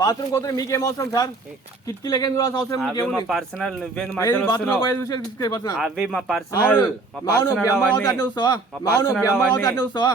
Bathroom పోతే మీకేం అవసరం సార్? కిటికీలకి ఎందుకు అవసరం? మీకేముంది? పర్సనల్ నువ్వేంది బాత్రూమ్ పోయి చూసి కిటికీ పర్సనల్. అవి మా పర్సనల్. అవును మీ అమ్మ అవుతా అట్నే చూస్తావా? అవును మీ అమ్మ అవుతా అట్నే చూస్తావా?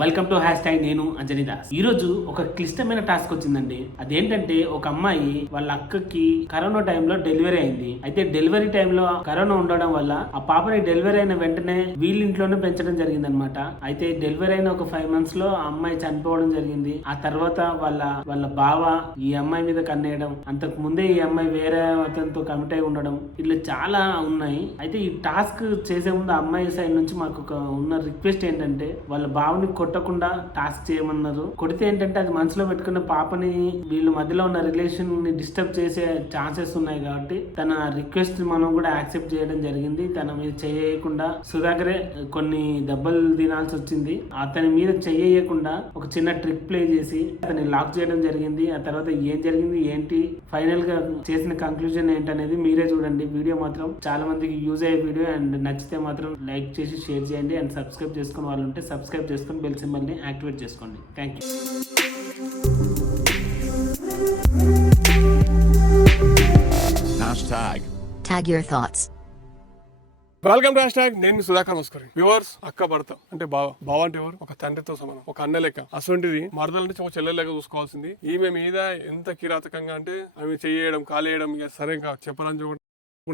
Welcome to #. నేను అంజనీ దాస్. ఈ రోజు ఒక క్లిష్టమైన టాస్క్ వచ్చిందండి. అదేంటంటే ఒక అమ్మాయి వాళ్ళ అక్కకి కరోనా టైంలో డెలివరీ అయింది. అయితే డెలివరీ టైంలో కరోనా ఉండడం వల్ల ఆ పాపని డెలివరీ అయిన వెంటనే వీళ్ళ ఇంట్లోనే పెంచడం జరిగింది అనమాట. అయితే డెలివరీ అయిన ఒక 5 months లో ఆ అమ్మాయి చనిపోవడం జరిగింది. ఆ తర్వాత వాళ్ళ బావ ఈ అమ్మాయి మీద కన్నేయడం, అంతకు ముందే ఈ అమ్మాయి వేరే అతనితో కమిట్ అయి ఉండడం, ఇట్లా చాలా ఉన్నాయి. అయితే ఈ టాస్క్ చేసే ముందు ఆ అమ్మాయి సైడ్ నుంచి మాకు ఉన్న రిక్వెస్ట్ ఏంటంటే వాళ్ళ బావని కొట్టకుండా టాస్క్ చేయమన్నారు. కొడితే ఏంటంటే అది మనసులో పెట్టుకున్న పాపని వీళ్ళ మధ్యలో ఉన్న రిలేషన్ ని డిస్టర్బ్ చేసే ఛాన్సెస్ ఉన్నాయి. కాబట్టి తన రిక్వెస్ట్ మనం కూడా యాక్సెప్ట్ చేయడం జరిగింది. తన మీద చేయకుండా సుధాకరే కొన్ని దెబ్బలు తినాల్సి వచ్చింది. అతని మీద చేయకుండా ఒక చిన్న ట్రిక్ ప్లే చేసి అతన్ని లాక్ చేయడం జరిగింది. ఆ తర్వాత ఏం జరిగింది ఏంటి ఫైనల్ గా చేసిన కంక్లూజన్ ఏంటనేది మీరే చూడండి. వీడియో మాత్రం చాలా మందికి యూజ్ అయ్యే వీడియో. అండ్ నచ్చితే మాత్రం లైక్ చేసి షేర్ చేయండి. అండ్ సబ్స్క్రైబ్ చేసుకుని వాళ్ళు ఉంటే సబ్స్క్రైబ్ చేసుకుని బెల్ సింబల్ ని యాక్టివేట్ చేసుకోండి. Thank you. Tag your thoughts. Welcome to #. నేను సుధాకర్ మస్కరి. వ్యూవర్స్, అక్క భర్త అంటే బావ అంటే ఎవరు? ఒక తండ్రితో సమానం, ఒక అన్న లెక్క. అసొంటిది మరదల నుంచి ఒక చెల్లెల లెక్క చూసుకోవాల్సింది. ఈమె మీద ఎంత కిరాతకంగా అంటే ఆమె చేయడం, కాలేయడం, ఇక సరే చెప్పాలని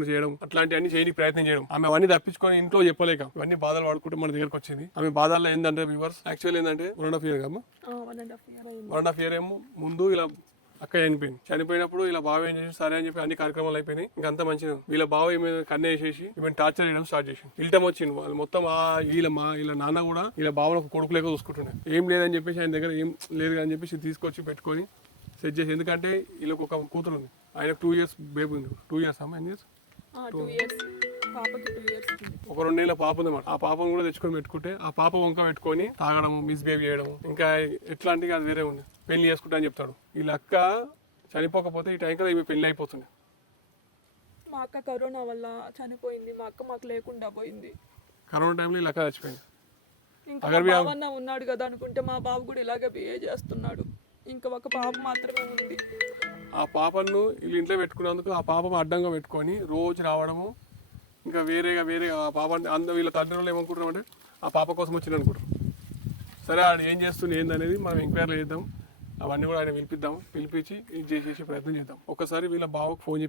చేయడం, అట్లాంటివన్నీ చేయడానికి ప్రయత్నం చేయడం. ఆమె అవన్నీ తప్పించుకొని ఇంట్లో చెప్పలేక ఇవన్నీ బాధలు పడుకుంటూ మన దగ్గరకు వచ్చింది. ఆమె బాధల్లో ఏంటంటే వ్యూవర్స్, యాక్చువల్ ఏంటంటే 1.5 year కమ్మా 1.5 year ఏమో ముందు ఇలా అక్క చనిపోయినప్పుడు ఇలా బావ ఏం చేసి సరే అని చెప్పి అన్ని కార్యక్రమాలు అయిపోయినాయి. ఇంకంతా మంచిది. వీళ్ళ బావ ఏమైనా కన్నే వేసేసి ఈమె టార్చర్ చేయడం స్టార్ట్ చేసి ఇల్టం వచ్చింది. వాళ్ళు మొత్తం వీళ్ళ నాన్న కూడా వీళ్ళ బావను ఒక కొడుకు లేక చూసుకుంటుండే. ఏం లేదని చెప్పేసి ఆయన దగ్గర ఏం లేదు అని చెప్పేసి తీసుకొచ్చి పెట్టుకొని సెట్ చేసి, ఎందుకంటే వీళ్ళకి ఒక కూతురు ఉంది, ఆయన 2 years బేబీ ఉంది. 2 years అమ్మా? ఎన్ని ఇయర్స్? 2 years. పాపకి 2 years. ఒక 2 నెలల పాప ఉంది. ఆ పాపను కూడా తెచ్చుకొని పెట్టుకుంటే ఆ పాప వంక పెట్టుకొని తాగడం, మిస్బిహేవ్ చేయడం, ఇంకా ఎట్లాంటివి అది వేరే ఉంది. పెళ్లి చేసుకుంటా అని చెప్తాడు. వీళ్ళ అక్క చనిపోకపోతే ఈ టైం కదా ఈమె పెళ్లి అయిపోతుంది. మా అక్క కరోనా వల్ల చనిపోయింది. మా అక్క మాకు లేకుండా పోయింది. కరోనా టైంలో వీళ్ళ అక్క చచ్చిపోయింది. ఇంకా బావన్న ఉన్నాడు కదా అనుకుంటే మా బాబు కూడా ఇలాగే బిహేవ్ చేస్తున్నాడు. ఇంకా ఒక పాప మాత్రమే ఉంది. ఆ పాపను వీళ్ళు ఇంట్లో పెట్టుకున్నందుకు ఆ పాప అడ్డంగా పెట్టుకొని రోజు రావడము, ఇంకా వేరే ఆ పాప వీళ్ళ తల్లిదండ్రులు ఏమనుకుంటారు అంటే ఆ పాప కోసం వచ్చింది అనుకుంటారు. సరే ఆయన ఏం చేస్తుంది ఏందనేది మనం ఎంక్వైరీ చేద్దాం. అవన్నీ కూడా ఆయన పిలిపించి ఇది చేసేసి ప్రయత్నం చేద్దాం. ఒకసారి వీళ్ళ బావకు ఫోన్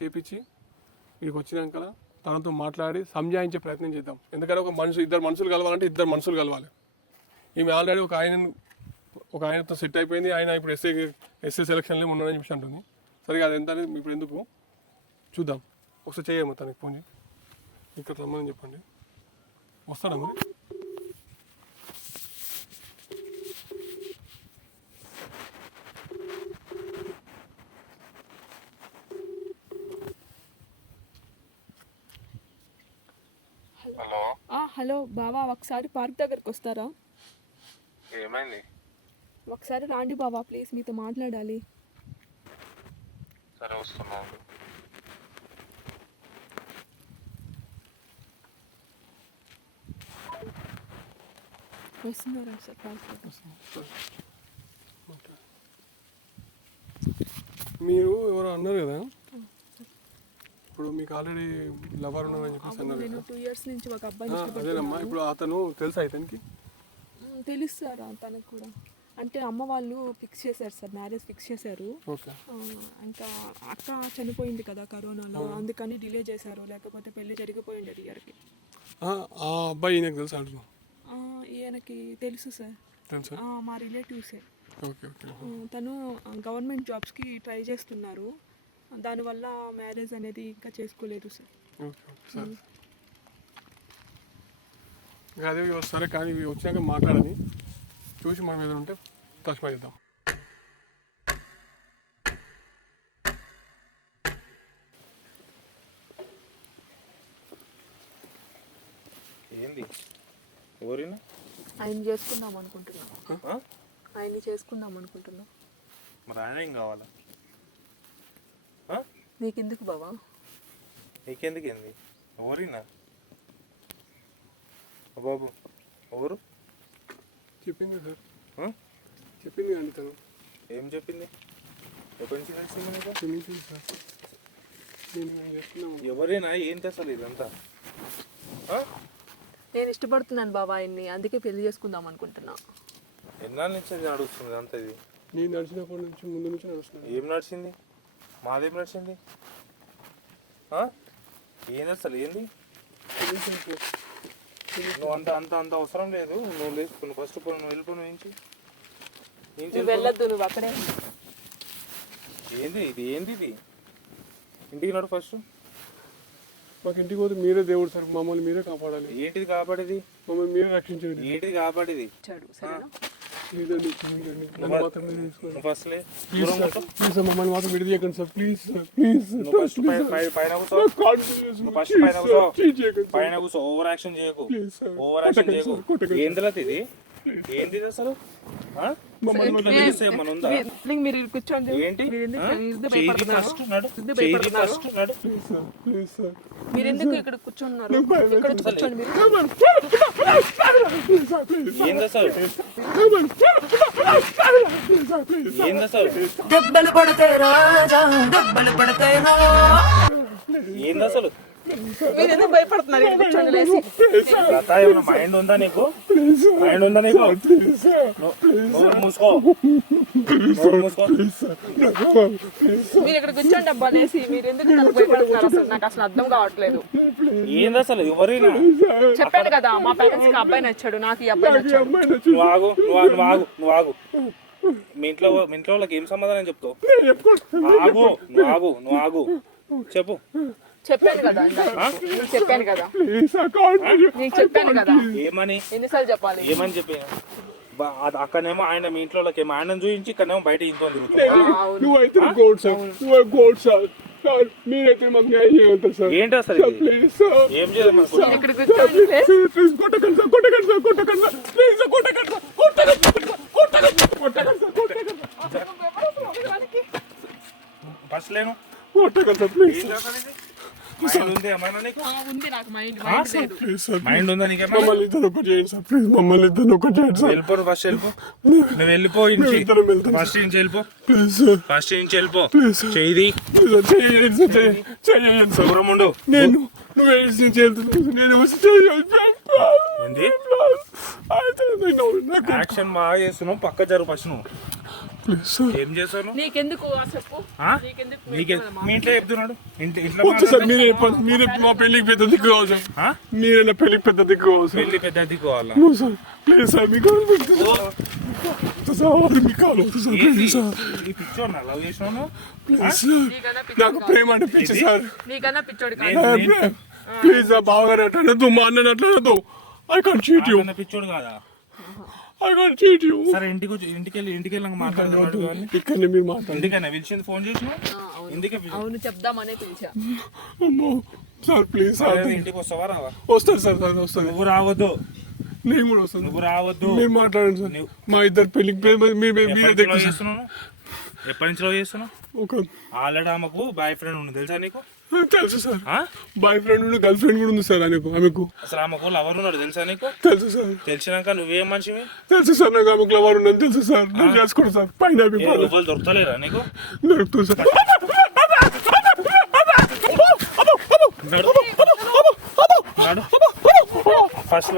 చేపించి వీళ్ళకి వచ్చినాక తనతో మాట్లాడి సంజాయించే ప్రయత్నం చేద్దాం. ఎందుకంటే ఇద్దరు మనుషులు కలవాలంటే ఇద్దరు మనుషులు కలవాలి. ఈమె ఆల్రెడీ ఒక ఆయనతో సెట్ అయిపోయింది. ఆయన ఇప్పుడు ఎస్ఏ సెలక్షన్లో ఉన్నాడని చెప్పి అంటుంది. సరే అది ఎంత అనేది ఇప్పుడు ఎందుకు చూద్దాం. ఒకసారి చేయము తనకి ఫోన్ ఇక్కడ రమ్మని చెప్పండి. వస్తాడా మరి? హలో బావా, ఒకసారి పార్క్ దగ్గరకు వస్తారా? ఏమైంది? ఒకసారి రాండి బావా, ప్లీజ్ మీతో మాట్లాడాలి. సరే వస్తున్నాను. వస్తున్నారా సార్ పార్క్? మీరు ఎవరో అన్నారు కదా, ఇప్పుడు మీకు ఆల్రెడీ లవర్ ఉన్నారని చెప్పేసి అన్నారు కదా. 2 years నుంచి ఒక అబ్బాయి. అదేనమ్మా. ఇప్పుడు అతను తెలుసా ఇతనికి? తెలుస్తారా తనకు కూడా? అంటే అమ్మ వాళ్ళు ఫిక్స్ చేశారు సార్, మ్యారేజ్ ఫిక్స్ చేశారు. ఇంకా అక్క చనిపోయింది కదా కరోనాలో, అందుకని డిలే చేశారు. లేకపోతే పెళ్లి జరిగిపోయింది ఇయర్కి. ఆ అబ్బాయి ఈయనకి తెలుసా అంటున్నా? ఈయనకి తెలుసు సార్, మా రిలేటివ్సే. తను గవర్నమెంట్ జాబ్స్కి ట్రై చేస్తున్నారు. దానివల్ల మ్యారేజ్ అనేది ఇంకా చేసుకోలేదు సార్. అదే సరే, కానీ ఇవి వచ్చాక మాట్లాడని చూసి మనం ఏదైనా ఉంటే తస్మా చేద్దాం. ఏంది ఓరినా? ఆయన చేసుకుందాం అనుకుంటున్నా. మరి ఆయన ఏం కావాలా? నీకెందుకు బావా? నీకెందుకు ఏంది ఓరినా? బాబు ఎవరు చెప్పింది సార్, ఆ? చెప్పింది కానీ తను ఏం చెప్పింది? ఎప్పటి నుంచి తెలిసింది నీకు? తెలియదు సార్. నేను చెప్తున్నాను. ఎవరైనా ఏంటి అసలు ఇదంతా? ఆ? నేను ఇష్టపడుతున్నాను బాబా ఆయన్ని, అందుకే పెళ్లి చేసుకుందాం అనుకుంటున్నా. ఎన్నాళ్ళ నుంచి అది నడుస్తుంది అంతా ఇది? నేను నడిచినప్పటి నుంచి ముందు నుంచి నడుస్తున్నాను. ఏం నడిచింది? మాదేం నడిచింది? ఆ? ఏంది అసలు ఏంది? నువ్వు అంత అంత అంత అవసరం లేదు. నువ్వు లేచుకుని ఫస్ట్ నువ్వు వెళ్ళిపోను ఏంటి? నువ్వు వెళ్ళొద్దు, నువ్వు అక్కడే. ఏంది ఇది? ఏంది ఇది? ఇంటికి నడు ఫస్ట్. మాకు ఇంటికి పోతే మీరే దేవుడు సార్, మమ్మల్ని మీరే కాపాడాలి. ఏంటిది కాపాడేది? మమ్మల్ని మీరే రక్షించండి. ఏంటిది కాపాడేది? ఇచ్చాడు సరేనా? లేదండి, లేదండి. నన్ను మాత్రం మీరు తీసుకోండి. నువ్వు ఫస్ట్ లే. ప్లీజ్ సార్, ప్లీజ్ సార్, మమ్మల్ని మాత్రం విడదీయకండి sir, please sir, please sir. నువ్వు ఫస్ట్ పైన కూర్చో. నువ్వు ఫస్ట్ పైన కూర్చో. పైన కూర్చో. ఓవర్ యాక్షన్ చేయకు. ఓవర్ యాక్షన్ చేయకు. ఏందిలా ఇది? ఏంది అసలు? ఆ? ఇంట్లో తెలిస్తే ఏమన్నా ఉందా? మీరు కూర్చోండి. ఏంటి? మీరు ఎందుకు చేయి ఫస్ట్ నడు. చేయి ఫస్ట్ నడు. Please sir. మీరు ఎందుకు ఇక్కడ కూర్చున్నారు? ఇక్కడ కూర్చోండి మీరు. ఏంది అసలు? ఏంది అసలు? ఏంది అసలు? మీరు ఎందుకు భయపడుతున్నారు? ఇక్కడ కూర్చోండి లేసి. లత, ఏమైనా మైండ్ ఉందా నీకు? మైండ్ ఉందా నీకు? నోరు మూసుకో. నోరు మూసుకో. మీరు ఇక్కడ కూర్చోండి అబ్బా లేసి. మీరు ఎందుకు నాకు భయపడుతున్నారు? అసలు నాకు అసలు అర్థం కావట్లేదు. ఏంది అసలు? ఎవరైనా చెప్పాను కదా, మా పేరెంట్స్ కి అబ్బాయి నచ్చాడు, నాకు ఈ అబ్బాయి నచ్చాడు. నువ్వు ఆగు. నువ్వు ఆగు. మీ ఇంట్లో వాళ్ళకి ఏం సమాధానం చెప్తావు? ఆగు. నువ్వు ఆగు. చెప్పు. చెప్పాను కదా నేను చెప్పాను కదా. నేను చెప్పాను కదా. ఏమని? ఎన్నిసార్లు చెప్పాలి? ఏమని చెప్పి? అక్కడనేమో ఆయన మీ ఇంట్లో వాళ్ళకి ఆయనను చూపించి ఇక్కడనేమో బయట ఇంట్లో తిరుగుతుంది. నువ్వైతే గోడ్ సార్, నువ్వు గోడ్ సార్. సార్ మీరైతే మాకు న్యాయం చేయండి సార్. ఏంటి అసలు ఇది? Please sir. ఏం చేద్దాం? మీరు ఇక్కడ కూర్చోండి ప్లీజ్. ప్లీజ్ కొట్టకండి సార్, కొట్టకండి సార్, కొట్టకండి సార్. ప్లీజ్ సార్, కొట్టకండి సార్, కొట్టకండి సార్, కొట్టకండి సార్, కొట్టకండి సార్, కొట్టకండి సార్. ఫస్ట్ లేను. కొట్టకండి సార్, ప్లీజ్. ఏం చేస్తాను ఇది? మైండ్ ఉంది ఏమైనా నీకు? ఉంది నాకు మైండ్ లేదు. ప్లీజ్ సార్, మైండ్ ఉందా నీకేమైనా? మమ్మల్ని ఇద్దరు ఒకటి చేయండి సార్, ప్లీజ్ మమ్మల్ని ఇద్దరు ఒకటి చేయండి సార్. వెళ్ళిపో. ఫస్ట్ వెళ్ళిపో. నువ్వు వెళ్ళిపో ఇంటి. ఇద్దరం వెళ్తాం ఫస్ట్ నుంచి వెళ్ళిపో. ప్లీజ్ సార్, ఫస్ట్ నుంచి వెళ్ళిపో. Please sir. చెయ్యి ప్లీజ్ సార్, చేయండి సార్, చేయండి సార్. దూరం ఉండు. నేను నువ్వు ఏడ్చి చేస్తున్నావు, నేను వచ్చి చేయాలి. ఏంది? యాక్షన్ బాగా చేస్తున్నావు. పక్క జరుగు ఫస్ట్. నువ్వు ప్లీజ్ సార్. ఏం చేస్తాను? నీకెందుకు చెప్పు? ఆ? నీకెందుకు? మీ ఇంట్లో చెప్తున్నాడు. ఇంట్లో వద్దు సార్, మీరే మా పెళ్లికి పెద్ద దిక్కు కావాలి సార్. ఆ? మీరే నా పెళ్లికి పెద్ద దిక్కు కావాలి సార్. పెళ్లి పెద్ద దిక్కుకోవాలా? నో సార్, ప్లీజ్ సార్, మీకు సార్, మీకు కావాలి సార్, ప్లీజ్ సార్, ఈ పిక్చర్ నా లవ్ చేసినాను. Please sir. నాకు ప్రేమ అంటే పిచ్చి సార్. నీకన్నా పిచ్చోడు కాదు. ప్లీజ్ సార్, బావగారు అట్లా అనొద్దు, మా అన్నని అట్లా అనొద్దు. ఐ కాంట్ చీట్ యూ, పిచ్చోడు కాదా? I can't cheat you. సరే ఇంటికి మాట్లాడుతున్నాడు. ఇక్కడనే మీరు మాట్లాడండి. ఎందుకన్నా పిలిచింది? ఫోన్ చేసిన ఎందుకే? అవును చెప్దామనే పిలిచా. అమ్మో సార్, ప్లీజ్ సార్. ఇంటికి వస్తావా రావా? వస్తారు సార్, సార్ వస్తారు. నువ్వు రావద్దు. నేను కూడా వస్తాను. నువ్వు రావద్దు. మీరు మాట్లాడండి సార్. మా ఇద్దరు పెళ్లికి మీరే దగ్గర చేస్తున్నాను. ఎప్పటి నుంచి లవ్ చేస్తున్నావు? ఒక ఆల్రెడీ ఆమెకు బాయ్ ఫ్రెండ్ ఉంది తెలుసా నీకు? తెలుసు సార్. ఆ? బాయ్ ఫ్రెండ్ ఉండి గర్ల్ ఫ్రెండ్ కూడా ఉంది సార్ ఆమెకు. అసలు ఆమెకు లవర్ ఉన్నాడు తెలుసా నీకు? తెలుసు సార్. తెలిసినాక నువ్వేం మనిషివి? తెలుసు సార్, నాకు ఆమెకు లవర్ ఉందని తెలుసు సార్. నేను చేసుకోండి సార్. పైన రూపాయలు దొరుకుతలేరా నీకు? దొరుకుతుంది సార్. ఫస్ట్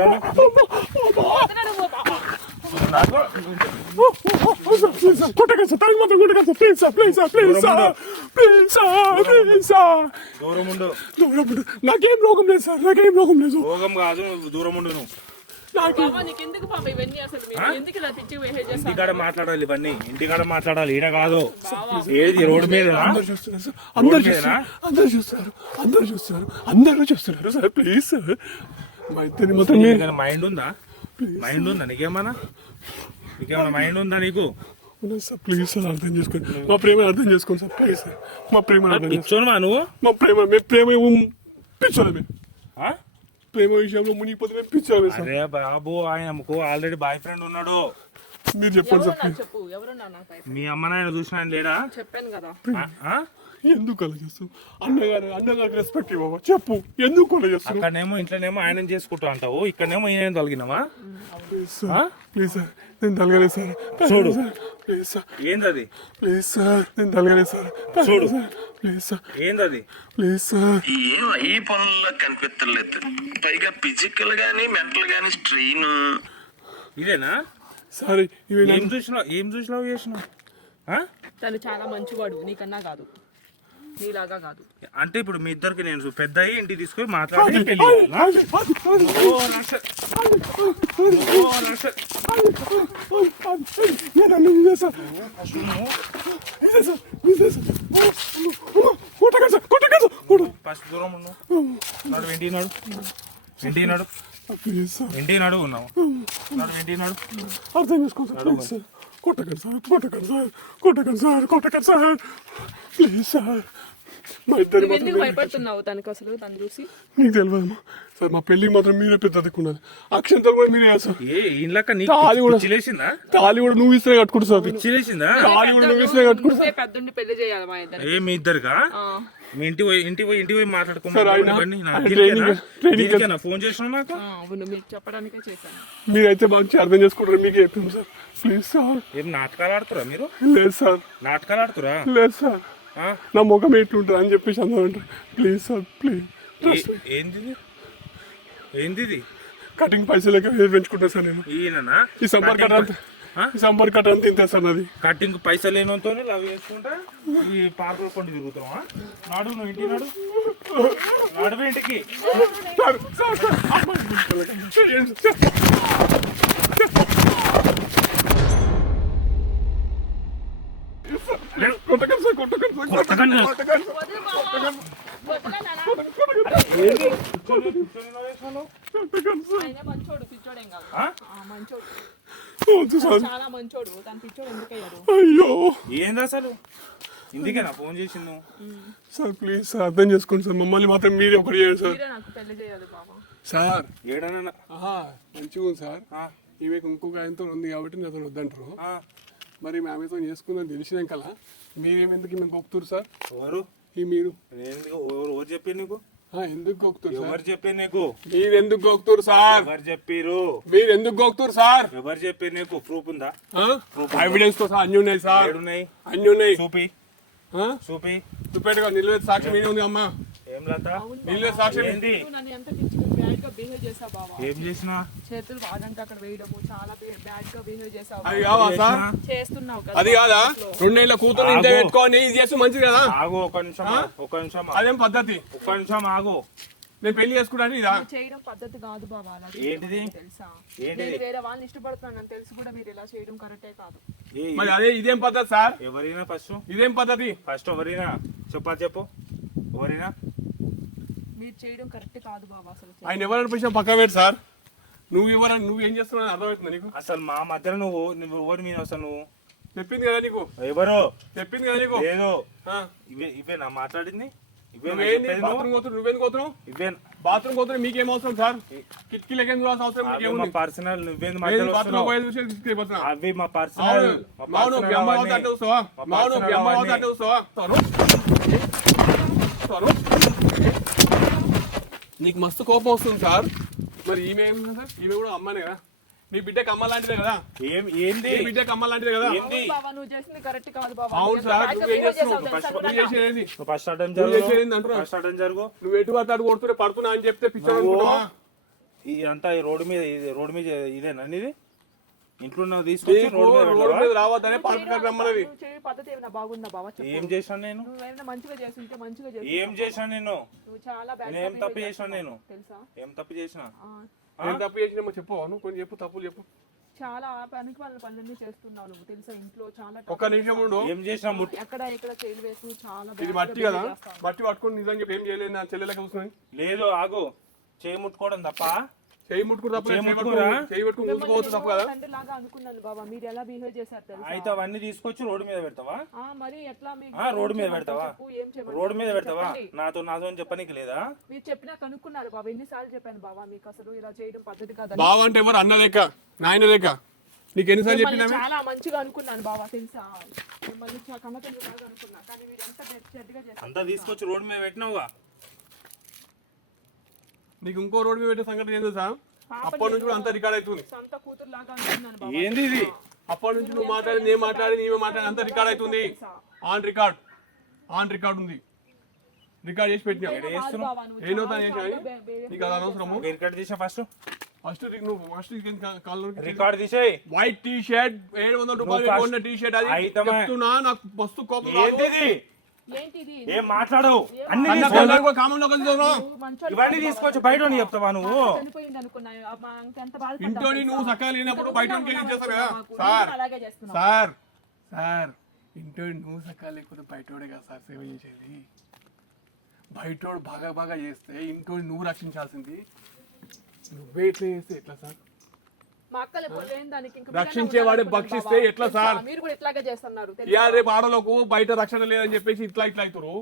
కొట్టకండి సార్, తాగి మాత్రం కొట్టకండి sir. Please sir, please sir, please sir, please sir, please sir. దూరం ఉండు. దూరం ఉండు. నాకేం రోగం లేదు సార్, నాకేం రోగం లేదు. రోగం కాదు, నువ్వు దూరం ఉండు. నువ్వు బాబా నీకెందుకు బాబా ఇవన్నీ? అసలు మీరు ఎందుకు ఇలా పిచ్చి బిహేవ్ చేస్తారు? ఇంటికాడ మాట్లాడాలి ఇవన్నీ. ఇంటికాడ మాట్లాడాలి, ఈడ కాదు. ఏది రోడ్డు మీద? అందరూ చూస్తున్నారు సార్, అందరూ చూస్తున్నారు, అందరూ చూస్తున్నారు, అందరూ చూస్తున్నారు, అందరూ చూస్తున్నారు సార్. ప్లీజ్ సార్, మా ఇద్దరిని మొత్తం మైండ్ ఉందా? మైండ్ ఉందా నీకేమన్నా? నీకేమన్నా మైండ్ ఉందా నీకు? సార్ ప్లీజ్ సార్, అర్థం చేసుకోండి. మా ప్రేమ అర్థం చేసుకోండి సార్, ప్లీజ్ సార్. మా ప్రేమ అర్థం చేసుకోండి. పిచ్చోనువా నువ్వు? మా ప్రేమ పిచ్చోలమే. ఆ? ప్రేమ విషయంలో మునిగిపోతే మేము పిచ్చోలమే సార్. అరే బాబు, ఆయనకు ఆల్రెడీ బాయ్ ఫ్రెండ్ ఉన్నాడు. మీరు చెప్పండి సార్. చెప్పు ఎవరున్నా నాకు మీ అమ్మ నాయన చూసిన ఆయన లేడా? చెప్పాను కదా. ఆ? ఎందుకు అలా చేస్తావు? అన్నగారికి రెస్పెక్ట్ ఇవ్వవా? చెప్పు, ఎందుకు అలా చేస్తావు? అక్కడనేమో ఇంట్లోనేమో ఆయన చేసుకుంటా అంటావు, ఇక్కడనేమో ఈయన తొలగినావా? ప్లీజ్ సార్, నేను తలగలేదు సార్. చూడు. ప్లీజ్ సార్, ఏందది? ప్లీజ్ సార్, నేను తలగలేదు సార్. చూడు. ప్లీజ్ సార్, ఏందది? Please sir. ఏం ఈ పనుల్లో కనిపించలేదు, పైగా ఫిజికల్ గానీ మెంటల్ గానీ స్ట్రెయిన్. ఇదేనా? సారీ, ఇవి ఏం చూసినావు చేసినావు? తను చాలా మంచివాడు, నీకన్నా కాదు, నీలాగా కాదు. అంటే ఇప్పుడు మీ ఇద్దరికి నేను పెద్ద అయ్యి ఇంటికి తీసుకొని మాట్లాడి పెళ్లి చేయాలా? ఫస్ట్ దూరం ఉన్నావు, నాడు వెండి నాడు, వెండి నాడు, వెండి నాడు ఉన్నావు, నాడు వెండి నాడు. అర్థం చేసుకోండి సార్, ప్లీజ్ సార్. కొట్టకండి సార్, కొట్టకండి సార్, కొట్టకండి సార్, కొట్టకండి సార్, ప్లీజ్ సార్. మా ఇద్దరి నువ్వు ఎందుకు భయపడుతున్నావు తనకు అసలు? తను చూసి మీకు తెలియదమ్మా సార్, మా పెళ్ళికి మాత్రం మీరే పెద్ద దిక్కున్నారు. అక్షంతలు కూడా మీరే సార్. ఇండ్లక తాళి కూడా చిలేసిందా? తాళి కూడా నువ్వు ఇస్తే కట్టుకుంటు సార్. చిలేసిందా? తాళి కూడా నువ్వు ఇస్తే కట్టుకుంటు సార్. పెద్దండి పెళ్లి చేయాలి మా ఇద్దరు. మీ ఇద్దరుగా? మీ ఇంటికి పోయి సార్, మాట్లాడుకోమని ఫోన్ చేసినా నాకు. అవును, మీకు చెప్పడానికే చేశాను. మీరైతే మంచి అర్థం చేసుకుంటారు, మీకు చెప్తాను సార్. Please sir. ఏం నాటకాలు ఆడుతురా మీరు? లేదు సార్, నాటకాలు ఆడుతురా? లేదు సార్. నా ముఖం ఎట్లుంటుంది అని చెప్పేసి అందరూ అంటారు. Please sir, please. ఏంది ఏంది? కటింగ్ పైసలు పెంచుకుంటా సార్ నేను. ఈయననా? ఈ సంపర్క అంతా ఇంతే సార్ నాది. కటింగ్ పైసలు లేనంతో లవ్ చేసుకుంటా ఈ పార్కులు కొండ తిరుగుతావా? నాడు నువ్వు ఇంటికి నాడు, నడువు ఇంటికి. Sir, sir, sir. కొట్టకండి సార్, కొట్టకండి సార్, కొట్టకండి, కొట్టకండి. ఆయన మంచోడు, పిచ్చోడేం కాదు. మంచోడు, వద్దు సార్. చాలా మంచోడు. తను పిచ్చోడు ఎందుకు అయ్యారు? అయ్యో ఏంది అసలు? ఇందుకేనా ఫోన్ చేసింది? సార్, ప్లీజ్ సార్, అర్థం చేసుకోండి సార్. మమ్మల్ని మాత్రం మీరే ఒకటి చేయండి సార్. మీరే నాకు పెళ్లి చేయాలి బాబా. సార్ ఏడనా? మంచిగా ఉంది సార్. ఈమె ఇంకొక ఆయనతో ఉంది కాబట్టి నాతో వద్దంటారు. మరి ఆమెతో చేసుకుందని తెలిసినాక మీరేమెందుకు మేము గొప్పతురు సార్? ఎవరు ఈ మీరు ఎవరు చెప్పి నీకు? ఎందుకు గొక్కుతారు సార్? ఎవరు చెప్పి నీకు? మీరు ఎందుకు గొక్కుతారు సార్? ఎవరు చెప్పిరు? మీరు ఎందుకు గొక్కుతారు సార్? ఎవరు చెప్పి నీకు? ప్రూఫ్ ఉందా? ఎవిడెన్స్ తో సార్ అన్ని ఉన్నాయి సార్, ఏడున్నాయి? అన్ని ఉన్నాయి. చూపి చూపి చూపెట్టుగా నిలవేది సాక్షి మీదే ఉంది అమ్మా. ఏం లత? నిలవేది సాక్షి ఏంది? నన్ను ఎంత బ్యాడ్ గా బిహేవ్ చేసావు బాబా. ఏం చేసినా? చేతులు వాడంటే అక్కడ వేయడము, చాలా బ్యాడ్ గా బిహేవ్ చేసావు. అది కావా సార్? చేస్తున్నావు కదా. అది కాదా? 2 ఏళ్ల కూతురు ఇంత పెట్టుకోని ఇది చేస్తే మంచిది కదా? ఆగు, ఒక నిమిషం. అదేం పద్ధతి? ఒక్క నిమిషం ఆగు. నేను పెళ్లి చేసుకుంటాను ఇదా? చేయడం పద్ధతి కాదు బాబా. ఏంటిది? తెలుసా? ఏంటిది? నేను వేరే వాళ్ళని ఇష్టపడుతున్నాను తెలిసి కూడా మీరు ఇలా చేయడం కరెక్టే కాదు. మరి అదే ఇదేం పద్ధతి సార్? ఎవరైనా ఇదేం పద్ధతి? ఫస్ట్ ఎవరైనా చెప్పు. ఎవరైనా మీరు చేయడం కరెక్ట్ కాదు బాబా. అసలు ఆయన ఎవరైనా పిలిచిన పక్క పెట్టి సార్. నువ్వేం చేస్తున్నావు అర్థమవుతుంది నీకు? అసలు మా మధ్యలో నువ్వు ఎవరు మీద అసలు? నువ్వు చెప్పింది కదా నీకు, ఎవరు చెప్పింది కదా నీకు. లేదు, ఇవే నా మాట్లాడింది. బాత్రూమ్ కోతున్నావు, బాత్రూమ్ కోతున్నావు, మీకేం అవసరం సార్? కిటికీలకి ఎందుకు అవసరం? పర్సనల్ నువ్వేంది మధ్యలో వస్తున్నావు? అవి మా పర్సనల్. నీకు మస్తు కోపం వస్తుంది సార్. మరి ఈమె ఏముంది సార్? ఈమె కూడా అమ్మానే కదా, మీ బిడ్డకి అమ్మ లాంటిదే కదా. ఏంది? మీ బిడ్డకి అమ్మ లాంటిదే కదా. బాబా నువ్వు చేసింది కరెక్ట్ కాదు బాబా. అవును సార్, నువ్వేం చేస్తున్నావు? ఫస్ట్ అటెంప్ట్ జరుగు. నువ్వు ఎటు పడతాడు కొడుతుంటే పడుతున్నా అని చెప్తే పిచ్చర్ అనుకుంటున్నావా? ఇదంతా ఈ రోడ్డు మీద ఇదేనా ఇది? ఇంట్లో తీసుకొచ్చి రోడ్డు మీద రావద్దనే పార్క్ రమ్మన్నది. పద్ధతి ఏమైనా బాగుందా బాబా? ఏం చేశాను నేను? నువ్వేమైనా మంచిగా చేస్తుంటే మంచిగా చేసి. ఏం చేశాను నేను? నువ్వు చాలా బ్యాడ్ ఏం తప్పు చేశాను నేను? తెలుసా? ఏం తప్పు చేసిన? ఏం తప్పు చేసినామో చెప్పు. నువ్వు కొన్ని చెప్పు, తప్పులు చెప్పు. చాలా పనికి వాళ్ళ పనులన్నీ చేస్తున్నావు నువ్వు తెలుసా? ఇంట్లో చాలా ఒక్క నిమిషం ఉండు. ఏం చేసినా? ఎక్కడ చేయలు వేసి చాలా ఇది మట్టి కదా, మట్టి పట్టుకొని నిజంగా చెప్పి ఏం చేయలేదు. నా చెల్లెలకి వస్తుంది. లేదు, ఆగు. చేయి ముట్టుకోవడం తప్ప? చేయి ముట్టుకుని తప్ప, చేయి పెట్టుకుని ముట్టుకోవచ్చు తప్ప కదా. లాగా అనుకున్నాను బాబా, మీరు ఎలా బిహేవ్ చేశారు తెలుసా? అయితే అవన్నీ తీసుకొచ్చి రోడ్డు మీద పెడతావా? మరి ఎట్లా రోడ్డు మీద పెడతావా? ఏం రోడ్డు మీద పెడతావా? నాతో చెప్పనీకి లేదా? మీరు చెప్పినా కనుక్కున్నారు బాబా. ఎన్నిసార్లు చెప్పాను బాబా మీకు అసలు ఇలా చేయడం పద్ధతి కాదు. బావ అంటే ఎవరు? అన్న లెక్క, నాయన లెక్క. నీకు ఎన్నిసార్లు మిమ్మల్ని చెప్పినా చాలా మంచిగా అనుకున్నాను బావా తెలుసా, మిమ్మల్ని కన్నతండ్రి బాగా అనుకున్నా, కానీ మీరు ఎంత చెడ్డగా చేస్తారు. అంతా తీసుకొచ్చి రోడ్డు మీద పెట్టినావుగా. నీకు ఇంకో రోడ్డు మీద పెట్టే సంఘటన ఏందో సార్, అప్పటి నుంచి కూడా అంత రికార్డ్ అవుతుంది. సొంత కూతురు లాగా అనుకున్నాను బావా. ఏంది ఇది? అప్పటి నుంచి నువ్వు మాట్లాడి నేను మాట్లాడి నీవే మాట్లాడి అంత రికార్డ్ అవుతుంది. ఆన్ రికార్డ్ ఉంది, రికార్డ్ చేసి పెట్టినా. బావా నువ్వు ఏనో తాను చేసినా నీకు అది అనవసరము. రికార్డ్ తీసా ఫస్ట్ కాళ్ళు రికార్డ్ తీసేయి. వైట్ టీ షర్ట్ 700 రూపాయలు కొన్న టీ షర్ట్ అది అయితమే. చెప్తున్నా, నాకు మస్తు కోపం. ఏంటిది? ఏంటిది ఏం మాట్లాడవు? అన్ని కామన్ లో మంచోడు ఇవన్నీ తీసుకొచ్చి బయట ఉండి చెప్తావా నువ్వు? చనిపోయింది అనుకున్నా, ఎంత బాధపడ్డా. ఇంట్లోని నువ్వు సకాలు లేనప్పుడు బయట చేస్తారు కదా నేను అలాగే చేస్తున్నా. సార్ ఇంట్లో నువ్వు సకాలు లేకపోతే బయటోడే కదా సార్ సేవ చేసేది. బయటోడు బాగా చేస్తే ఇంట్లో నువ్వు రక్షించాల్సింది. నువ్వే ఇట్లా చేస్తే ఎట్లా సార్? మా అక్కలు ఎప్పుడు లేని దానికి ఇంకా రక్షించేవాడే భక్షిస్తే ఎట్లా సార్? మీరు కూడా ఇట్లాగే చేస్తున్నారు. ఇవాళ రేపు ఆడలకు బయట రక్షణ లేదని చెప్పేసి ఇట్లా అవుతారు,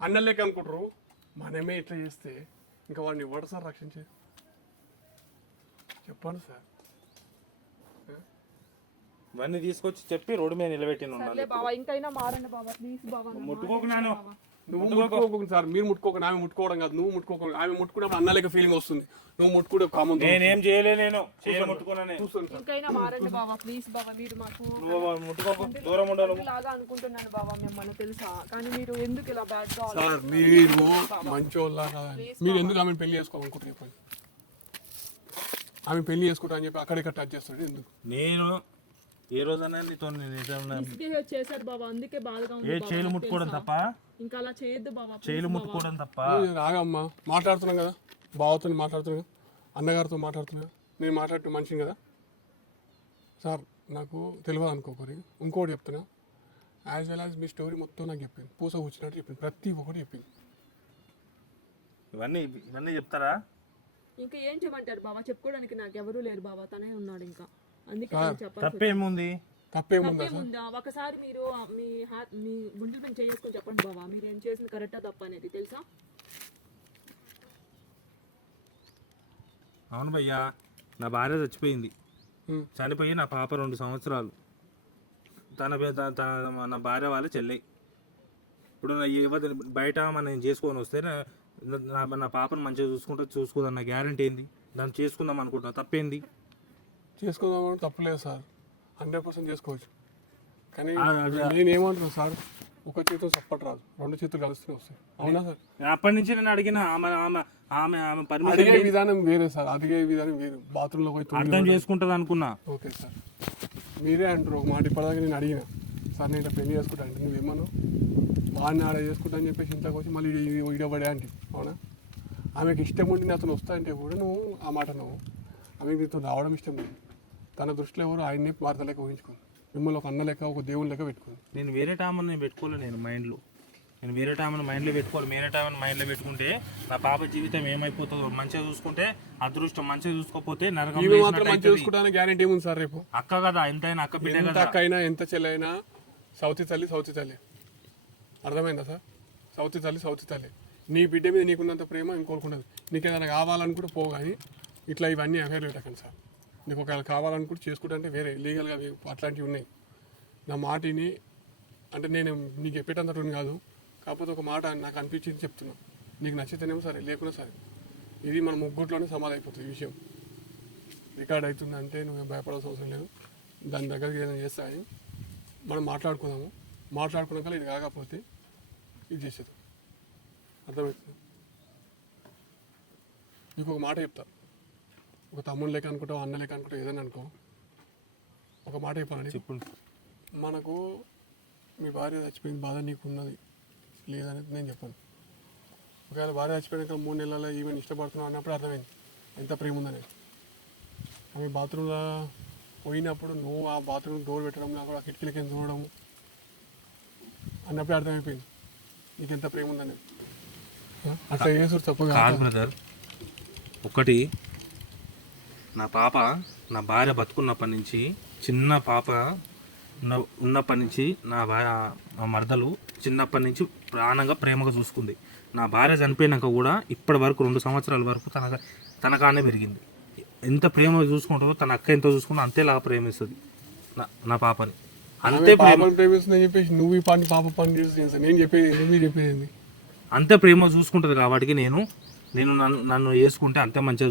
అన్నలేక అనుకుంటారు. మనమే ఇట్లా చేస్తే ఇంకా వాడిని ఇవ్వడు సార్ రక్షించే? చెప్పండి సార్. ఇవన్నీ తీసుకొచ్చి చెప్పి రోడ్డు మీద నిలబెట్టిన సర్లే బావా, ఇంకైనా మారండి బావా ప్లీజ్ బావా. ముట్టుకోకు నాను. నువ్వు ముట్టుకోకు సార్, మీరు ముట్టుకోకండి. ఆమె ముట్టుకోవడం కాదు, నువ్వు ముట్టుకోకు. ఆమె ముట్టుకున్నప్పుడు అన్నలేక ఫీలింగ్ వస్తుంది, నువ్వు ముట్టుకుంటే కామన్. నేనేం చేయలే, నేను చేయలు ముట్టుకున్నానే. చూస్తాను సార్. ఇంకైనా మారండి బావా ప్లీజ్ బావా. మీరు మాకు నువ్వు ముట్టుకోకు, దూరం ఉండాలి. లాగా అనుకుంటున్నాను బావా మిమ్మల్ని తెలుసా, కానీ మీరు ఎందుకు ఇలా బ్యాడ్ గా సార్ మీరు మంచోళ్ళ కాదని మీరు ఎందుకు ఆమెను పెళ్లి చేసుకోవాలనుకుంటారు చెప్పండి? ఆమె పెళ్లి చేసుకుంటా అని చెప్పి అక్కడిక్కడ టచ్ చేస్తాడు ఎందుకు? నేను ఏ రోజైనా నీతో మిస్బిహేవ్ చేశారు బావా, అందుకే బాధగా ఉంది బావా, చేయలు నాకు ముట్టుకోవడం తెలుసా? తప్ప, ఇంకా అలా చేయొద్దు బావా చేయలు ముట్టుకోవడం తప్ప. రాగమ్మా, మాట్లాడుతున్నాం కదా, బావతో మాట్లాడుతున్నా, అన్నగారితో మాట్లాడుతున్నా, నేను మాట్లాడుతూ మనిషిని కదా సార్. నాకు తెలియదు అనుకోకరి. ఇంకోటి చెప్తున్నా, యాజ్ వెల్ యాజ్ మీ స్టోరీ మొత్తం నాకు చెప్పింది, పూస కూర్చున్నట్టు చెప్పింది, ప్రతి ఒక్కటి చెప్పింది. ఇవన్నీ చెప్తారా? ఇంకా ఏం చేయమంటారు బావా, చెప్పుకోవడానికి నాకు ఎవరూ లేరు బావా, తనే ఉన్నాడు ఇంకా, అందుకే చెప్పాలి. తప్పేముంది? తప్పేముందా సార్? ఉందా ఒకసారి మీరు మీ గుండెల పైన చేసుకొని చెప్పండి బావా, మీరు ఏం చేసింది కరెక్టా తప్ప అనేది తెలుసా? అవును భయ్యా, నా భార్య చచ్చిపోయింది. చనిపోయి నా పాప 2 సంవత్సరాలు. నా భార్య వాళ్ళ చెల్లె. ఇప్పుడు బయట మనం చేసుకొని వస్తే నా పాపను మంచిగా చూసుకుందన్న గ్యారంటీ ఏంది? దాన్ని చేసుకుందాం అనుకుంటున్నా, తప్పేంది? చేసుకుందాం తప్పలేదు సార్, 100% చేసుకోవచ్చు. కానీ నేనేమంటున్నా సార్, ఒక చేతితో చప్పటి రాదు, 2 చేతులు కలిస్తూనే వస్తాయి. అవునా సార్? అప్పటి నుంచి నేను అడిగిన ఆమె పర్మిషన్ అడిగే విధానం వేరే సార్, అడిగే విధానం వేరే. బాత్రూంలో పోయి అర్థం చేసుకుంటుంది అనుకున్నా. ఓకే సార్, మీరే అంటారు ఒక మాట. ఇప్పటిదాకా నేను అడిగిన సార్, నేను ఇట్లా పెళ్లి చేసుకుంటా అంటే నువ్వేమన్నా వాడిని ఆడ చేసుకుంటా అని చెప్పేసి ఇంట్లోకి వచ్చి మళ్ళీ ఇడబడే అంటే. అవునా? ఆమెకి ఇష్టం ఉండి అతను వస్తా అంటే కూడా నువ్వు ఆ మాట నువ్వు ఆమెకి నీతో రావడం ఇష్టం లేదు. తన దృష్టిలో ఎవరు ఆయన్ని వార్త లెక్క ఊహించుకుంది, మిమ్మల్ని ఒక అన్న లెక్క, ఒక దేవుని లెక్క పెట్టుకుంది. నేను వేరే టామని పెట్టుకోలే, నేను మైండ్లో పెట్టుకోవాలి. వేరే టామని మైండ్లో పెట్టుకుంటే నా పాప జీవితం ఏమైపోతుందో. మంచిగా చూసుకుంటే అదృష్టం, మంచిగా చూసుకోకపోతే నరకం. మంచిగా చూసుకుంటానికి గ్యారెంటీ ఏముంది సార్? రేపు అక్క కదా, ఎంతైనా అక్క బిడ్డ కదా. అక్క అయినా ఎంత చెల్లైనా సౌతి తల్లి. అర్థమైందా సార్? సౌతి తల్లి. నీ బిడ్డ మీద నీకున్నంత ప్రేమ ఇంకోరుకున్నది. నీకు ఏదైనా కావాలని కూడా పోవు, కానీ ఇట్లా ఇవన్నీ అఫైర్ పెట్టకండి సార్. నీకు ఒకవేళ కావాలని కూడా చేసుకుంటా అంటే వేరే లీగల్గా అట్లాంటివి ఉన్నాయి. నా మాటిని అంటే నేను నీకు చెప్పేటంతటి కాదు, కాకపోతే ఒక మాట నాకు అనిపించింది చెప్తున్నా. నీకు నచ్చితేనేమో సరే, లేకున్నా సరే. ఇది మన ముగ్గుట్లోనే సమాధి అయిపోతుంది. ఈ విషయం రికార్డ్ అవుతుంది అంటే నువ్వు భయపడాల్సిన అవసరం లేదు. దాని దగ్గరికి ఏదైనా చేస్తాయని మనం మాట్లాడుకున్నాక ఇది కాకపోతే ఇది చేసేది. అర్థమవుతుంది? నీకు ఒక మాట చెప్తా, ఒక తమ్ముడు లెక్క అనుకుంటావు, అన్న లెక్క అనుకుంటావు, ఏదైనా అనుకో. ఒక మాట చెప్పాలని చెప్పండి. మనకు మీ భార్య చచ్చిపోయింది, బాధ నీకు ఉన్నది లేదనేది నేను చెప్పాను. ఒకవేళ భార్య చచ్చిపోయాక 3 నెలల ఈమెను ఇష్టపడుతున్నావు అన్నప్పుడు అర్థమైంది ఎంత ప్రేమ ఉందనేది. ఆమె బాత్రూంలో పోయినప్పుడు నువ్వు ఆ బాత్రూమ్ డోర్ పెట్టడం, నాకు ఆ కిటికీలకి చూడడం అన్నప్పుడు అర్థమైపోయింది నీకు ఎంత ప్రేమ ఉందనేది. అట్లా చేసారు తప్ప కాదు బ్రదర్. ఒకటి, నా పాప, నా భార్య బతుకున్నప్పటి నుంచి, చిన్న పాప ఉన్నప్పటి నుంచి నా మరదలు చిన్నప్పటి నుంచి ప్రాణంగా ప్రేమగా చూసుకుంది. నా భార్య చనిపోయినాక కూడా ఇప్పటి వరకు 2 సంవత్సరాల వరకు తనకానే పెరిగింది. ఎంత ప్రేమ చూసుకుంటుందో తన అక్క ఎంత చూసుకుంటో అంతేలా ప్రేమిస్తుంది నా పాపని. అంతే ప్రేమ ప్రేమిస్తుందని చెప్పేసి నువ్వు ఈ పని పాప పని చేసి నేను చెప్పేది మీరు చెప్పేది అంతే ప్రేమ చూసుకుంటుంది కాబట్టి నేను నన్ను వేసుకుంటే అంతే మంచిగా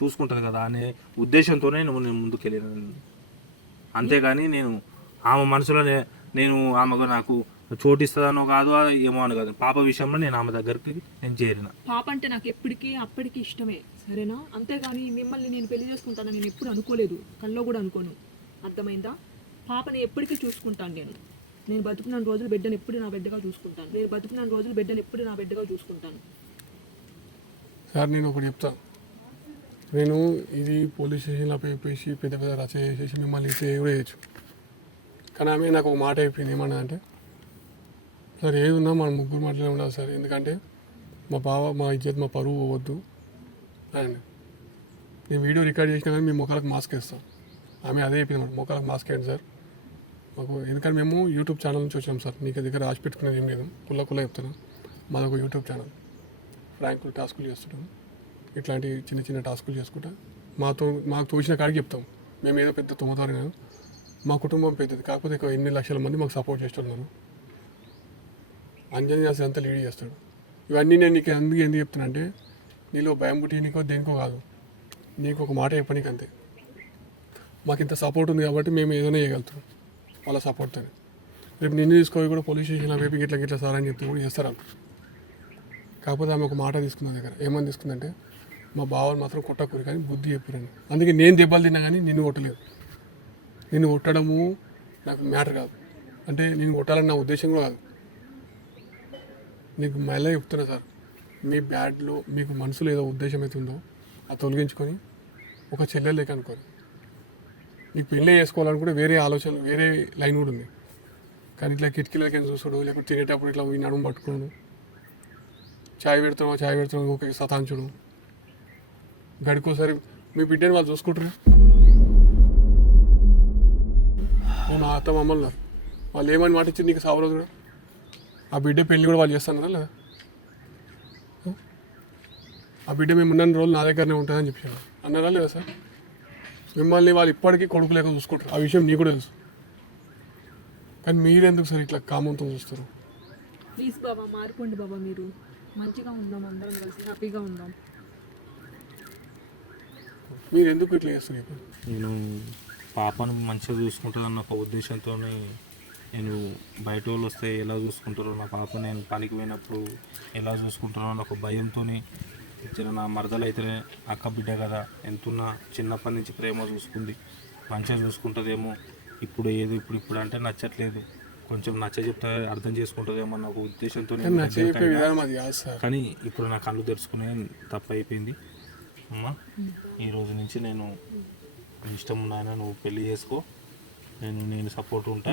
చూసుకుంటుంది కదా అనే ఉద్దేశంతోనే నేను ముందుకు వెళ్ళాను. అంతేగాని నేను ఆమె మనసులో నేను ఆమెకు నాకు చోటు ఇస్తుందనో కాదు ఏమో అని కాదు. పాప విషయంలో నేను ఆమె దగ్గరికి నేను చేరిన. పాప అంటే నాకు ఎప్పటికీ అప్పటికి ఇష్టమే, సరేనా? అంతేగాని మిమ్మల్ని నేను పెళ్లి చేసుకుంటానని నేను ఎప్పుడు అనుకోలేదు, కల్లో కూడా అనుకోను. అర్థమైందా? పాపని ఎప్పటికీ చూసుకుంటాను నేను బతుకున్న రోజులు బిడ్డను ఎప్పుడు నా బిడ్డగా చూసుకుంటాను. సార్ నేను ఒకటి చెప్తాను, నేను ఇది పోలీస్ స్టేషన్లో చెప్పేసి పెద్ద పెద్ద రచ చేసేసి మిమ్మల్ని ఇచ్చే కూడా చేయొచ్చు. కానీ ఆమె నాకు ఒక మాట అయిపోయింది, ఏమన్నా అంటే సార్ ఏది ఉన్నా మన ముగ్గురు మాటలే ఉండాలి సార్, ఎందుకంటే మా బావ మా ఇజ్జత్ మా పరువు పోవద్దు అండ్ నేను వీడియో రికార్డ్ చేసినా కానీ మీ మొక్కలకు మాస్క్ వేస్తాం. ఆమె అదే చెప్పింది మాట, మొక్కలకు మాస్క్ వేయండి సార్ మాకు, ఎందుకంటే మేము యూట్యూబ్ ఛానల్ నుంచి వచ్చాం సార్, మీకు దగ్గర రాసి పెట్టుకునేది ఏం లేదు, కుల్ల చెప్తున్నాం. మాదొక యూట్యూబ్ ఛానల్, ర్యాంకులు టాస్కులు చేస్తుంటాం, ఇట్లాంటి చిన్న చిన్న టాస్కులు చేసుకుంటా మాకు తోచిన కాడికి చెప్తాం. మేము ఏదో పెద్ద తొమ్మిదారు కాదు, మా కుటుంబం పెద్దది, కాకపోతే 8 లక్షల మంది మాకు సపోర్ట్ చేస్తున్నారు. అంజనీ అసలు అంతా లీడ్ చేస్తాడు. ఇవన్నీ నేను నీకు ఎందుకు చెప్తున్నా అంటే నీలో భయం పుట్టి నీకో దేనికో కాదు, నీకు ఒక మాట చెప్పనీకి అంతే. మాకు ఇంత సపోర్ట్ ఉంది కాబట్టి మేము ఏదైనా చేయగలుగుతాం వాళ్ళ సపోర్ట్తో. రేపు నిన్ను తీసుకోవి కూడా పోలీస్ స్టేషన్లో రేపు గిట్లా సార్ అని చెప్తే కూడా చేస్తారు. కాకపోతే ఆమె ఒక మాట తీసుకున్న దగ్గర ఏమని తీసుకుందంటే మా బావని మాత్రం కొట్టకూరు కానీ బుద్ధి చెప్పారని. అందుకే నేను దెబ్బలు తిన్నా కానీ నిన్ను కొట్టలేదు. నిన్ను కొట్టడము నాకు మ్యాటర్ కాదు, అంటే నేను కొట్టాలని నా ఉద్దేశం కూడా కాదు. నీకు మళ్ళీ చెప్తున్నా సార్, మీ బ్యాడ్లో మీకు మనసులో ఏదో ఉద్దేశం అయితే ఉందో అది తొలగించుకొని ఒక చెల్లెలు లేక అనుకోరు. నీకు పెళ్ళి చేసుకోవాలనుకుంటే వేరే ఆలోచన వేరే లైన్ కూడా ఉంది, కానీ ఇట్లా కిటికీలకి చూస్తాడు, లేకపోతే తినేటప్పుడు ఇట్లా ఈ నడుము పట్టుకోను, చాయ్ పెడుతున్నావు ఒక సతాంచుడు, గడికోసారి మీ బిడ్డని వాళ్ళు చూసుకుంటారు. నా అత్త మమ్మల్ని వాళ్ళు ఏమని మాట ఇచ్చింది నీకు సావరోజు కూడా, ఆ బిడ్డ పెళ్ళి కూడా వాళ్ళు చేస్తాను లేదా, ఆ బిడ్డ మేము ఉన్న రోజులు నా దగ్గరనే ఉంటుందని చెప్పాను అన్నారా లేదా సార్? మిమ్మల్ని వాళ్ళు ఇప్పటికీ కొడుకు లేక చూసుకుంటారు, ఆ విషయం నీకు కూడా తెలుసు. కానీ మీరెందుకు సార్ ఇట్లా కామంతో చూస్తారు? ప్లీజ్ బాబా మారిపోండి బాబా, మీరు మంచిగా ఉందాం, అందరం కలిసి హ్యాపీగా ఉందాం. మీరు ఎందుకు ఇట్లా చేస్తారు? నేను పాపను మంచిగా చూసుకుంటుందన్న ఒక ఉద్దేశంతోనే నేను బయట వాళ్ళు వస్తే ఎలా చూసుకుంటారో నా పాప, నేను పనికి పోయినప్పుడు ఎలా చూసుకుంటారో అన్న ఒక భయంతో నా మరదలు అయితేనే అక్క బిడ్డ కదా, ఎంతున్నా చిన్నప్పటి నుంచి ప్రేమ చూసుకుంది, మంచిగా చూసుకుంటుందేమో, ఇప్పుడు అంటే నచ్చట్లేదు, కొంచెం నచ్చ చెప్తే అర్థం చేసుకుంటుందేమో అన్న ఒక ఉద్దేశంతో. కానీ ఇప్పుడు నా కళ్ళు తెరుచుకునే తప్పు అయిపోయింది అమ్మా. ఈ రోజు నుంచి నేను ఇష్టం ఉన్నాయన నువ్వు పెళ్లి చేసుకో, నేను సపోర్ట్ ఉంటా,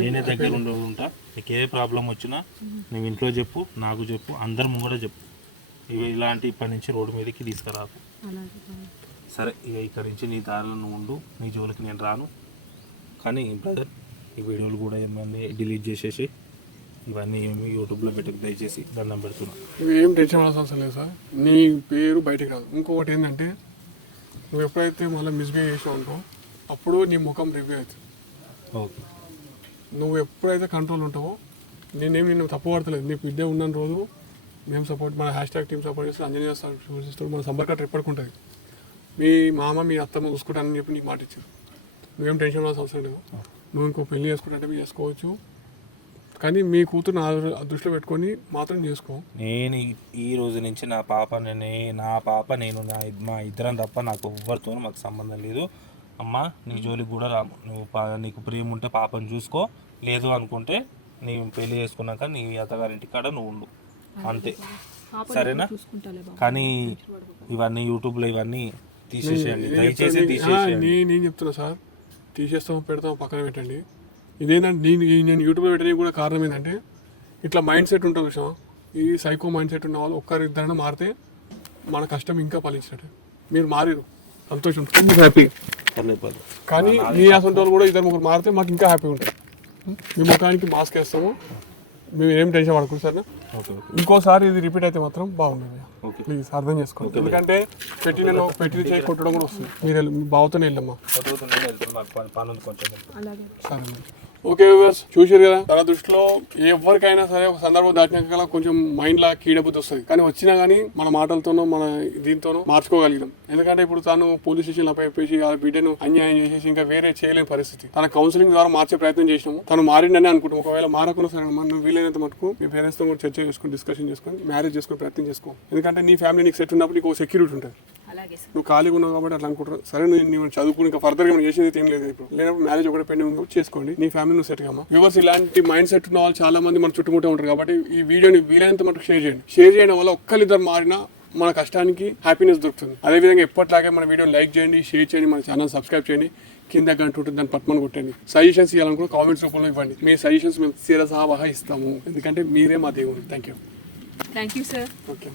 నేనే దగ్గర ఉంటా. నీకు ఏ ప్రాబ్లం వచ్చినా నువ్వు ఇంట్లో చెప్పు, నాకు చెప్పు, అందరం కూడా చెప్పు. ఇలాంటి ఇప్పటి నుంచి రోడ్డు మీదకి తీసుకురాకు, సరే? ఇక ఇక్కడి నుంచి నీ దారిలో నువ్వు ఉండు, నీ జోలికి నేను రాను. కానీ బ్రదర్, ఈ వీడియోలు కూడా ఏమన్నీ డిలీట్ చేసేసి ఇవన్నీ ఏమి యూట్యూబ్లో పెట్టకు దయచేసి, దండం పెడుతున్నా. నువ్వేం టెన్షన్ పడాల్సిన అవసరం లేదు సార్, నీ పేరు బయటకు రాదు. ఇంకొకటి ఏంటంటే నువ్వు ఎప్పుడైతే మళ్ళీ మిస్బిహేవ్ చేసావు అనుకో అప్పుడు నీ ముఖం రివ్యూ అవుతుంది. ఓకే, నువ్వు ఎప్పుడైతే కంట్రోల్ ఉంటావో నిన్ను తప్పు పడతలేదు. నీ బిడ్డ ఉన్న రోజు మేము సపోర్ట్, మన #, టీమ్ సపోర్ట్ చేస్తే అంజనీ చేస్తాడు, మన సంపర్క ట్రిప్ ఉంటుంది. మీ మామ మీ అత్తమ్మ చూసుకుంటానని చెప్పి నీకు మాట ఇచ్చారు. నువ్వేం టెన్షన్ పడాల్సిన అవసరం లేదు. నువ్వు ఇంకో పెళ్లి చేసుకుంటే మీరు చేసుకోవచ్చు, కానీ మీ కూతురు దృష్టిలో పెట్టుకొని మాత్రం చేసుకో. నేను ఈ రోజు నుంచి నా పాప నేను మా ఇద్దరం తప్ప నాకు ఎవ్వరితో మాకు సంబంధం లేదు. అమ్మ నీ జోలికి కూడా రాము. నీకు ప్రేమ ఉంటే పాపను చూసుకో, లేదు అనుకుంటే నీ పెళ్లి చేసుకున్నాక నీ అత్తగారింటి కాడ నువ్వు ఉండు, అంతే, సరేనా? కానీ ఇవన్నీ యూట్యూబ్లో ఇవన్నీ తీసేసేయండి దయచేసి, తీసేసేయండి. నేను చెప్తున్నా సార్, తీసేస్తాము పెడతాము పక్కన పెట్టండి. ఇదేంటంటే నేను యూట్యూబ్లో పెట్టడానికి కూడా కారణం ఏంటంటే ఇట్లా మైండ్ సెట్ ఉంటుంది చూసావా, ఈ సైకో మైండ్ సెట్ ఉన్న వాళ్ళు ఒక్కరిద్దరైనా మారితే మన కష్టం ఇంకా ఫలించినట్టే. మీరు మారారు, సంతోషం, హ్యాపీ. కానీ మీ అసలు వాళ్ళు కూడా 2-3 మారితే మాకు ఇంకా హ్యాపీ ఉంటుంది. మీ ముఖానికి మాస్క్ వేస్తాము, మేము ఏం టెన్షన్ పడకూడదు సార్. ఇంకోసారి ఇది రిపీట్ అయితే మాత్రం బాగుండదు. ప్లీజ్ అర్థం చేసుకోండి, ఎందుకంటే పెట్టిన చేయి కొట్టడం కూడా వస్తుంది. మీరు మీ బావతోనే వెళ్ళమ్మా. అలాగే సరే ఓకే వ్యూవర్స్, చూసారు కదా, తన దృష్టిలో ఎవరికైనా సరే ఒక సందర్భం దాటినాక కొంచెం మైండ్ లా కీడబుద్ధి వస్తుంది. కానీ వచ్చినా కానీ మన మాటలతోనో మన దీంతోనో మార్చుకోగలిగాం. ఎందుకంటే ఇప్పుడు తను పోలీస్ స్టేషన్ చెప్పేసి ఆ బిడ్డను అన్యాయం చేసేసి ఇంకా వేరే చేయలేని పరిస్థితి. తన కౌన్సిలింగ్ ద్వారా మార్చే ప్రయత్నం చేసినాము. తను మారిండని అనుకుంటాం. ఒకవేళ మారకుండా సరే మనం వీలైనంత మటుకు మీ పేరెంట్స్ తో కూడా చర్చ చేసుకుని డిస్కషన్ చేసుకుని మ్యారేజ్ చేసుకుని ప్రయత్నం చేసుకో. ఎందుకంటే నీ ఫ్యామిలీ నీకు సెట్ ఉన్నప్పుడు నీకు సెక్యూరిటీ ఉంటుంది. నువ్వు ఖాళీగా ఉన్నావు కాబట్టి అట్లా అనుకుంటారు. సరే నువ్వు చదువుకుని ఇంకా ఫర్దర్ గా మనం చేసేది ఏం లేదు. ఇప్పుడు లేనప్పుడు మ్యారేజ్ ఒకటే పెండింగ్ చేసుకోండి, నీ ఫ్యామిలీ నువ్వు సెట్ కామా. వ్యూవర్స్, ఇలాంటి మైండ్ సెట్ ఉన్న వాళ్ళు చాలా మంది మన చుట్టుముట్టే ఉంటారు. కాబట్టి ఈ వీడియోని వీలైనంత మటుకు షేర్ చేయండి. షేర్ చేయడం వల్ల ఒక్కరిద్దరు మారినా మన కష్టానికి హ్యాపీనెస్ దొరుకుతుంది. అదేవిధంగా ఎప్పటిలాగే మన వీడియో లైక్ చేయండి, షేర్ చేయండి, మన ఛానల్ సబ్స్క్రైబ్ చేయండి. కింద గంట ఉంటుంది, దాన్ని పట్టుమని కొట్టండి. సజెషన్స్ ఇవ్వాలనుకో కామెంట్స్ రూపంలో ఇవ్వండి. మీ సజెషన్స్ మేము సీరియస్ ఇస్తాము, ఎందుకంటే మీరే మా దేవుడు. Thank you sir. ఓకే.